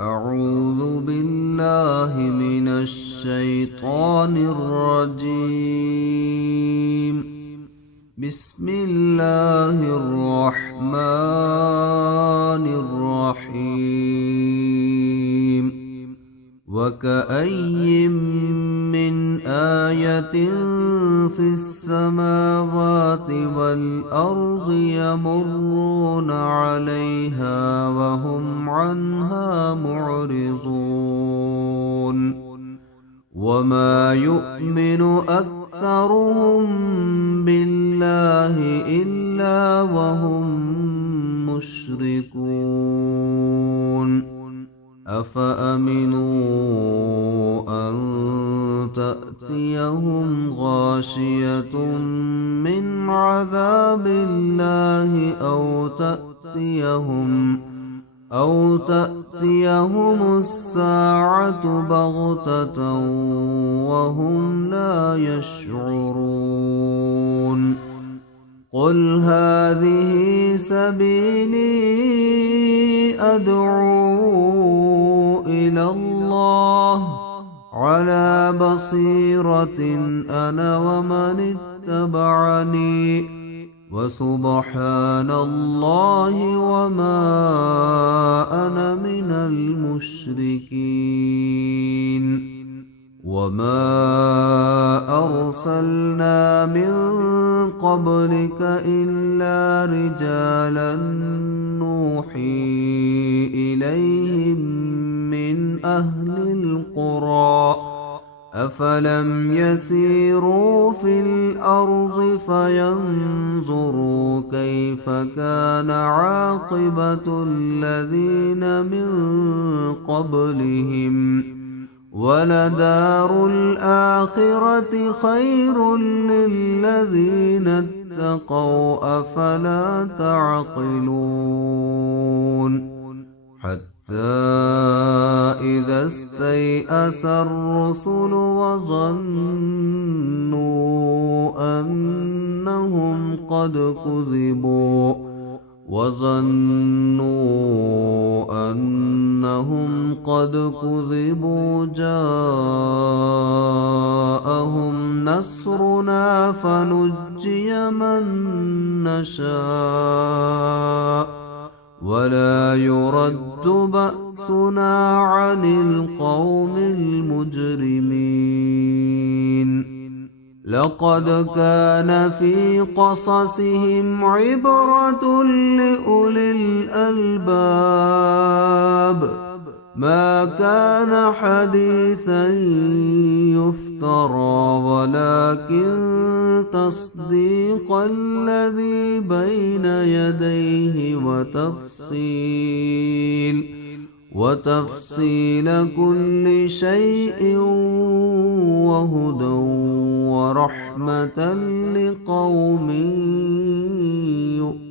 أعوذ بالله من الشيطان الرجيم. بسم الله الرحمن الرحيم. وكأي من آية في السماوات والأرض يمرون عليها وهم عنها معرضون وما يؤمن أكثرهم بالله إلا وهم مشركون أفأمنوا أن تأتيهم غاشية من عذاب الله أو تأتيهم الساعة بغتة وهم لا يشعرون قل هذه سبيلي أدعو إلى الله على بصيرة أنا ومن اتبعني وسبحان الله وما أنا من المشركين. وما أرسلنا من قبلك إلا رجالا نوحي إليهم من أهل القرى أفلم يسيروا في الأرض فينظروا كيف كان عاقبة الذين من قبلهم ولدار الآخرة خير للذين اتقوا أفلا تعقلون حتى إذا استيأس الرسل وظنوا أنهم قد كذبوا جاءهم نصرنا فنجي من نشاء ولا يرد بأسنا عن القوم المجرمين. لقد كان في قصصهم عبرة لأولي الألباب ما كان حديثا يفترى ولكن تصديق الذي بين يديه وتفصيل كل شيء وهدى ورحمة لقوم يؤمنون.